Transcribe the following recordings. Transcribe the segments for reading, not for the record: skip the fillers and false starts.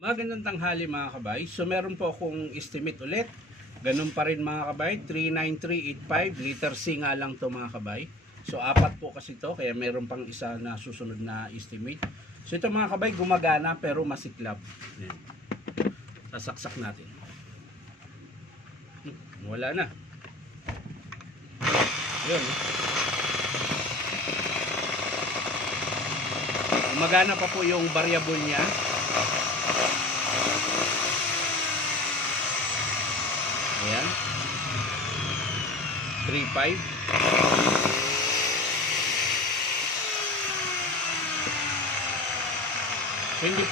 Magandang tanghali mga kabay. So meron po akong estimate ulit. Ganun pa rin mga kabay, 39385 liter C nga lang to mga kabay. So apat po kasi to, kaya meron pang isa na susunod na estimate. So ito mga kabay, gumagana pero masiklab. Ayan. Sasaksak natin. Wala na. Yun. Gumagana pa po yung variable niya. Ayan. 3.5. So, hindi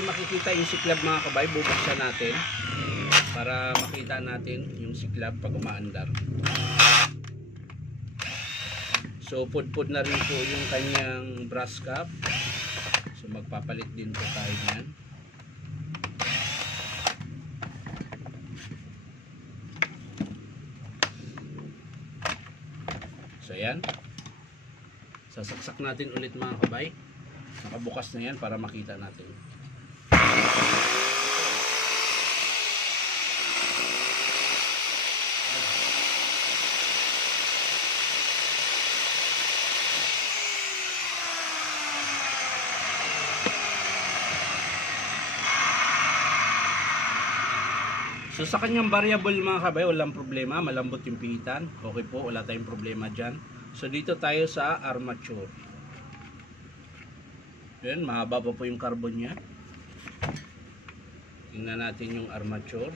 makikita yung siklab mga kabay. Bubuksan natin para makita natin yung siklab pag umaandar. So pudpud na rin po yung kanyang brass cap. So magpapalit din po tayo niyan. So yan. Sasaksak natin ulit mga kabay. Nakabukas na yan para makita natin. So sa kanyang variable mga kabay, walang problema, malambot yung pihitan. Okay po, wala tayong problema dyan. So dito tayo sa armature. Yan, mahaba pa po yung carbon niya. Tingnan natin yung armature.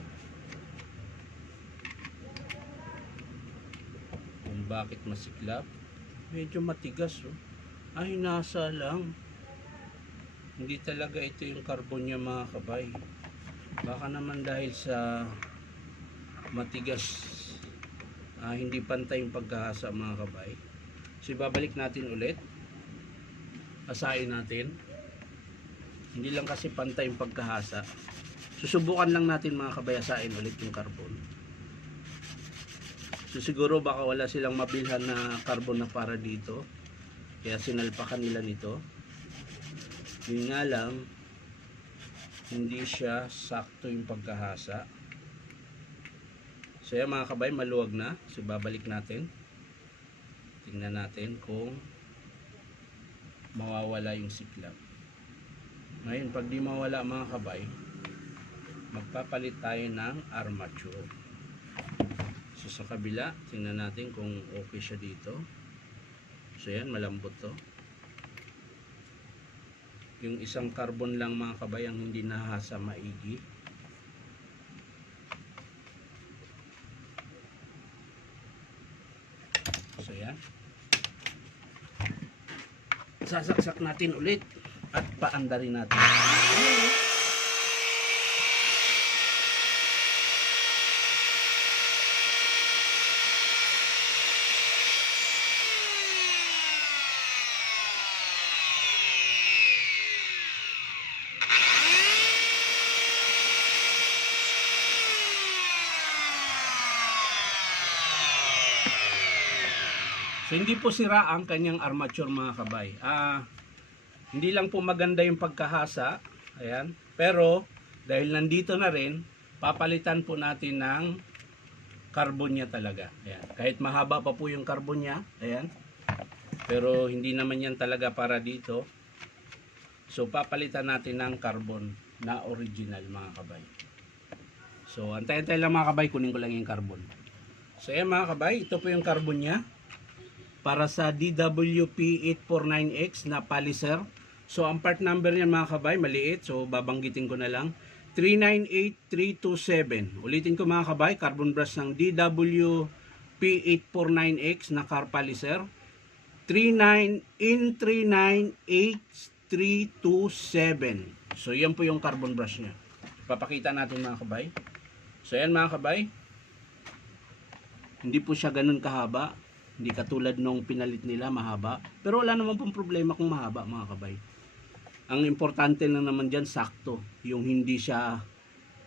Kung bakit masiklap. Medyo matigas oh. Ay, nasa lang. Hindi talaga ito yung carbon niya mga kabay. Baka naman dahil sa matigas, hindi pantay yung pagkahasa mga kabay. So ibabalik natin ulit. Asahin natin. Hindi lang kasi pantay yung pagkahasa. Susubukan lang natin mga kabay, asahin ulit yung carbon. So siguro baka wala silang mabilhan na carbon na para dito. Kaya sinalpakan nila nito. Yun nga lang, hindi siya sakto yung pagkahasa. So yan mga kabay, maluwag na. So babalik natin. Tingnan natin kung mawawala yung siklab. Ngayon pag di mawala mga kabay, magpapalit tayo ng armature. So sa kabila, tingnan natin kung okay siya dito. So yan, malambot to. Yung isang carbon lang mga kabay ang hindi nahasa maigi. So yan. Sasaksak natin ulit at paandarin natin. So hindi po sira ang kanyang armature mga kabay. Hindi lang po maganda yung pagkahasa. Ayan. Pero dahil nandito na rin, papalitan po natin ng carbon niya talaga. Ayan. Kahit mahaba pa po yung carbon niya. Ayan. Pero hindi naman yan talaga para dito. So papalitan natin ng carbon na original mga kabay. So antay-antay lang mga kabay, kunin ko lang yung carbon. So ayan mga kabay, ito po yung carbon niya. Para sa DWP849X na Palliser. So ang part number niyan mga kabay, maliit. So babanggitin ko na lang. 398327. Ulitin ko mga kabay, carbon brush ng DWP849X na car Palliser. 398327. So yan po yung carbon brush niya. Papakita natin mga kabay. So yan mga kabay. Hindi po siya ganun kahaba. Hindi katulad nung pinalit nila mahaba. Pero wala naman pong problema kung mahaba mga kabay. Ang importante lang naman dyan, sakto. Yung hindi siya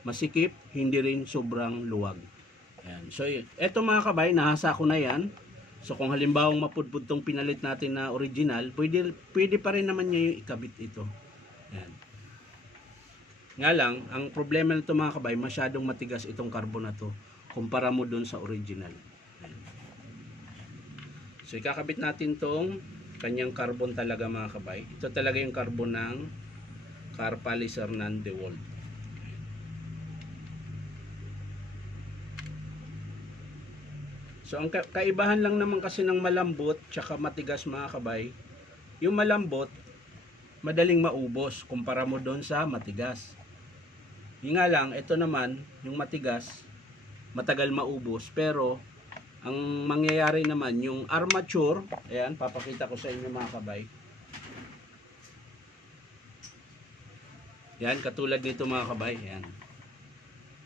masikip, hindi rin sobrang luwag. Ayan. So eto mga kabay, nahasa ko na yan. So kung halimbawa mapudpud tong pinalit natin na original, pwede pa rin naman niya yung ikabit ito. Ayan. Nga lang, ang problema nito mga kabay, masyadong matigas itong carbon na to kumpara mo dun sa original. Ayan. So ikakabit natin tong kanyang carbon talaga mga kabay. Ito talaga yung carbon ng car palliser ng DeWalt. So ang kaibahan lang naman kasi ng malambot tsaka matigas mga kabay, yung malambot madaling maubos kumpara mo doon sa matigas. Yung nga lang, ito naman, yung matigas, matagal maubos. Pero, ang mangyayari naman, yung armature, ayan, papakita ko sa inyo mga kabay. Yan, katulad dito mga kabay, ayan.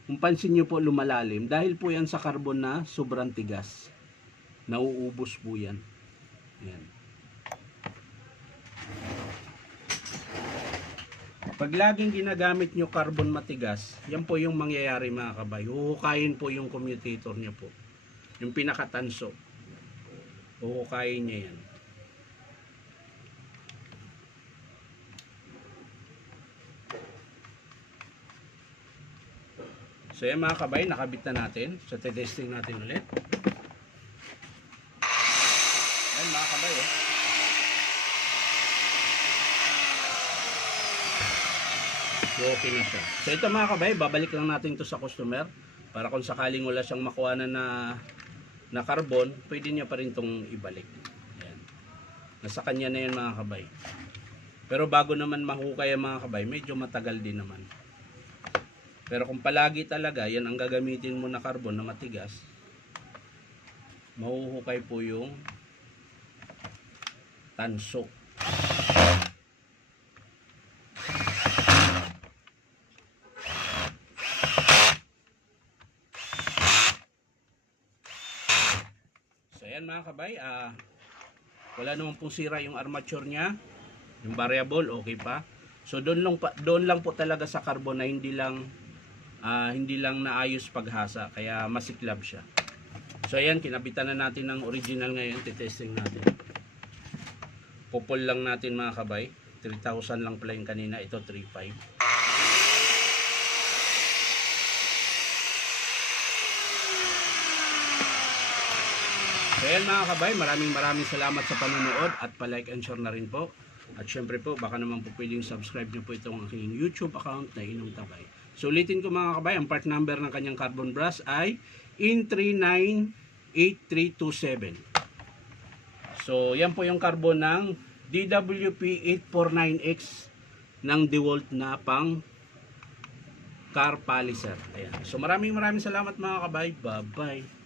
Kung pansin nyo po lumalalim, dahil po yan sa carbon na sobrang tigas. Nauubos po yan. Ayan. Pag laging ginagamit nyo carbon matigas, yan po yung mangyayari mga kabay. Huhukayin po yung commutator nyo po. Yung pinakatanso. Huhukayin niya yan. So yan mga kabay, nakabit na natin. So testing natin ulit. Yan mga kabay okay na siya. So ito mga kabay, babalik lang natin to sa customer para kung sakaling wala siyang makuha na carbon, pwede niya pa rin tong ibalik. Ayan. Nasa kanya na yan mga kabay. Pero bago naman mahukay ang mga kabay, medyo matagal din naman. Pero kung palagi talaga yan ang gagamitin mo na carbon na matigas, mahuhukay po yung tanso. Ayan mga kabay, wala naman pong sira yung armature niya, yung variable okay pa. So doon lang po talaga sa carbon na hindi lang naayos paghasa, kaya masiklab siya. So ayan, kinabitan na natin ng original ngayon, titesting natin. Popol lang natin mga kabay, 3,000 lang pala yung kanina, ito 3,500. So ayan mga kabay, maraming salamat sa panonood at pa-like and share na rin po. At syempre po, baka naman po pwedeng subscribe nyo po itong aking YouTube account na Inong Tabay. So ulitin ko mga kabay, ang part number ng kanyang carbon brush ay IN398327. So yan po yung carbon ng DWP849X ng DeWalt na pang car palliser. Ayan. So maraming salamat mga kabay. Bye-bye.